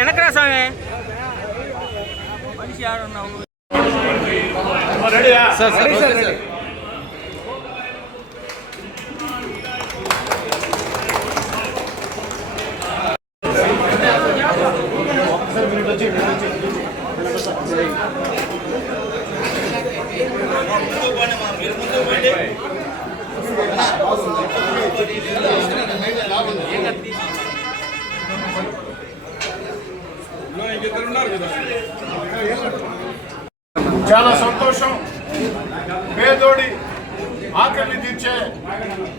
எனக்குடா சாமி. மனுஷி யாரும் சார் சரி சார். ரெடி చాలా సంతోషం. పేదోడి ఆకలిని తీర్చే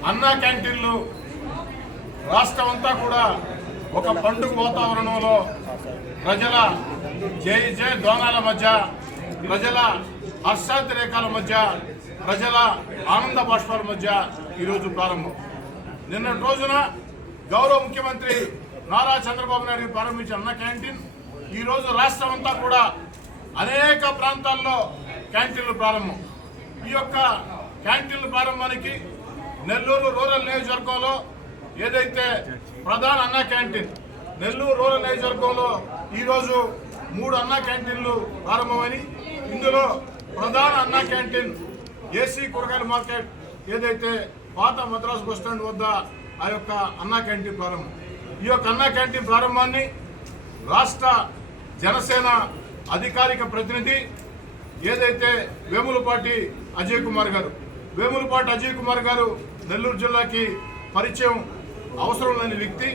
అన్నా క్యాంటీన్లు రాష్ట్రం అంతా కూడా ఒక పండుగ వాతావరణంలో ప్రజల జై జై దోనాల మధ్య ప్రజల హర్షాతిరేకాల మధ్య ప్రజల ఆనంద బాష్పాల మధ్య ఈరోజు ప్రారంభం. నిన్నటి రోజున గౌరవ ముఖ్యమంత్రి నారా చంద్రబాబు నాయుడు ప్రారంభించిన అన్న క్యాంటీన్ ఈ రోజు రాష్ట్రం అంతా కూడా అనేక ప్రాంతాల్లో క్యాంటీన్లు ప్రారంభం. ఈ యొక్క క్యాంటీన్ల ప్రారంభానికి నెల్లూరు రూరల్ నియోజకవర్గంలో ఏదైతే ప్రధాన అన్న క్యాంటీన్ నెల్లూరు రూరల్ నియోజకవర్గంలో ఈరోజు మూడు అన్న క్యాంటీన్లు ప్రారంభమని ఇందులో ప్రధాన అన్న క్యాంటీన్ ఏసీ కూరగాయల మార్కెట్ ఏదైతే పాత మద్రాసు బస్ స్టాండ్ వద్ద ఆ యొక్క అన్నా క్యాంటీన్ ప్రారంభం. ఈ యొక్క అన్నా క్యాంటీన్ ప్రారంభాన్ని రాష్ట్ర జనసేన అధికారిక ప్రతినిధి ఏదైతే వేములపాటి అజయ్ కుమార్ గారు వేములపాటి అజయ్ కుమార్ గారు నెల్లూరు జిల్లాకి పరిచయం అవసరం లేని వ్యక్తి.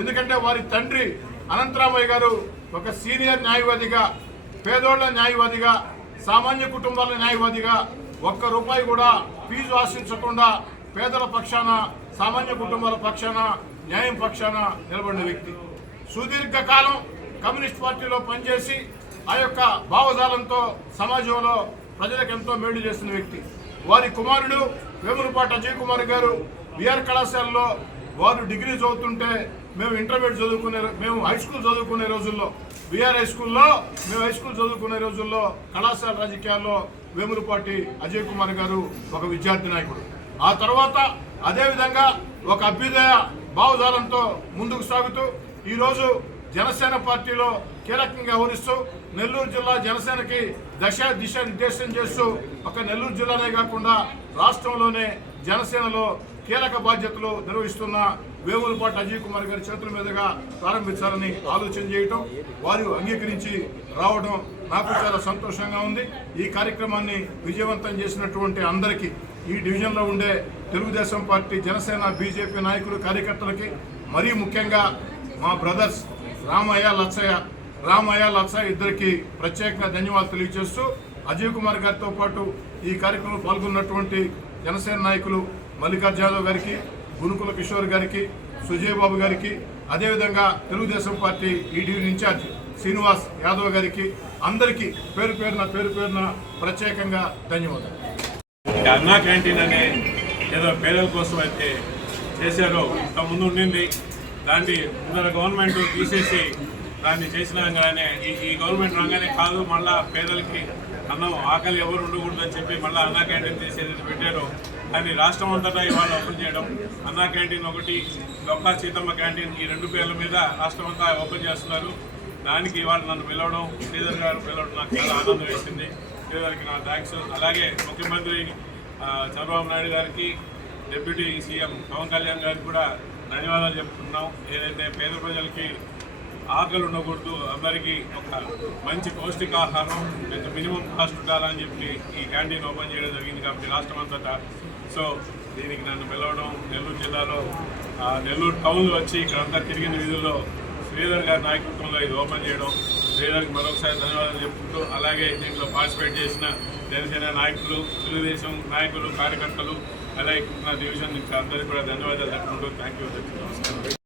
ఎందుకంటే వారి తండ్రి అనంతరామయ్య గారు ఒక సీనియర్ న్యాయవాదిగా పేదోళ్ళ న్యాయవాదిగా సామాన్య కుటుంబాల న్యాయవాదిగా ఒక్క రూపాయి కూడా ఫీజు ఆశించకుండా పేదల పక్షాన సామాన్య కుటుంబాల పక్షాన న్యాయం పక్షాన నిలబడిన వ్యక్తి. సుదీర్ఘకాలం కమ్యూనిస్ట్ పార్టీలో పనిచేసి ఆ యొక్క భావజాలంతో సమాజంలో ప్రజలకు ఎంతో మేలు చేసిన వ్యక్తి. వారి కుమారుడు వేములపాటి అజయ్ కుమార్ గారు విఆర్ కళాశాలలో వారు డిగ్రీ చదువుతుంటే మేము ఇంటర్మీడియట్ చదువుకునే మేము హై స్కూల్ చదువుకునే రోజుల్లో విఆర్ హై స్కూల్లో మేము హై స్కూల్ చదువుకునే రోజుల్లో కళాశాల రాజకీయాల్లో వేములపాటి అజయ్ కుమార్ గారు ఒక విద్యార్థి నాయకుడు. ఆ తర్వాత అదేవిధంగా ఒక అభ్యుదయ భావజాలంతో ముందుకు సాగుతూ ఈరోజు జనసేన పార్టీలో కీలకంగా వ్యవహరిస్తూ నెల్లూరు జిల్లా జనసేనకి దశ దిశ నిర్దేశం చేస్తూ ఒక నెల్లూరు జిల్లానే కాకుండా రాష్ట్రంలోనే జనసేనలో కీలక బాధ్యతలు నిర్వహిస్తున్న వేములపాటి అజయ్ కుమార్ గారి చేతుల మీదుగా ప్రారంభించాలని ఆలోచన చేయటం వారు అంగీకరించి రావడం నాకు చాలా సంతోషంగా ఉంది. ఈ కార్యక్రమాన్ని విజయవంతం చేసినటువంటి అందరికీ ఈ డివిజన్లో ఉండే తెలుగుదేశం పార్టీ జనసేన బీజేపీ నాయకులు కార్యకర్తలకి మరీ ముఖ్యంగా మా బ్రదర్స్ రామయ్య లచ్చయ్య రామయ్య లచ్చయ్య ఇద్దరికి ప్రత్యేకంగా ధన్యవాదాలు తెలియజేస్తూ అజయ్ కుమార్ గారితో పాటు ఈ కార్యక్రమంలో పాల్గొన్నటువంటి జనసేన నాయకులు మల్లికార్జున యాదవ్ గారికి గునుకుల కిషోర్ గారికి సుజయబాబు గారికి అదేవిధంగా Telugu Desam party EDV incharge Srinivas Yadav గారికి అందరికీ పేరు పేరున పేరు పేరున ప్రత్యేకంగా ధన్యవాదాలు. అన్నా క్యాంటీన్ అనే ఏదో పేదల కోసం అయితే చేశారో ఇంత ముందు ఉండింది. దాన్ని ముందర గవర్నమెంట్ తీసేసి దాన్ని చేసినాగానే ఈ ఈ గవర్నమెంట్ రాగానే కాదు మళ్ళా పేదలకి అన్నం ఆకలి ఎవరు ఉండకూడదు అని చెప్పి మళ్ళీ అన్నా క్యాంటీన్ తీసేది పెట్టారు. కానీ రాష్ట్రం అంతటా ఇవాళ ఓపెన్ చేయడం అన్నా క్యాంటీన్ ఒకటి గొప్ప సీతమ్మ క్యాంటీన్ ఈ రెండు పేర్ల మీద రాష్ట్రం అంతా ఓపెన్ చేస్తున్నారు. దానికి ఇవాళ నన్ను పిలవడం శ్రీధర్ గారు పిలవడం నాకు చాలా ఆనందం వేసింది. శ్రీధర్కి నా థ్యాంక్స్ అలాగే ముఖ్యమంత్రి చంద్రబాబు నాయుడు గారికి డిప్యూటీ సీఎం పవన్ కళ్యాణ్ గారికి కూడా ధన్యవాదాలు చెప్పుకుంటున్నాం ఏదైతే పేద ప్రజలకి ఆకలి ఉండకూడదు అందరికీ ఒక మంచి పౌష్టికాహారం విత్ మినిమం కాస్ట్ ఉండాలని చెప్పి ఈ క్యాంటీన్ ఓపెన్ చేయడం జరిగింది కాబట్టి రాష్ట్రం అంతటా. సో దీనికి నన్ను పిలవడం నెల్లూరు జిల్లాలో ఆ, నెల్లూరు టౌన్లో వచ్చి ఇక్కడంతా తిరిగిన వీధుల్లో శ్రీధర్ గారి నాయకత్వంలో ఇది ఓపెన్ చేయడం శ్రీధర్కి మరొకసారి ధన్యవాదాలు చెప్పుకుంటూ అలాగే దీంట్లో పార్టిసిపేట్ చేసిన జనసేన నాయకులు తెలుగుదేశం నాయకులు కార్యకర్తలు అలాగే డివిజన్ అందరికీ కూడా ధన్యవాదాలు చెప్పుకుంటూ థ్యాంక్ యూ నమస్కారం.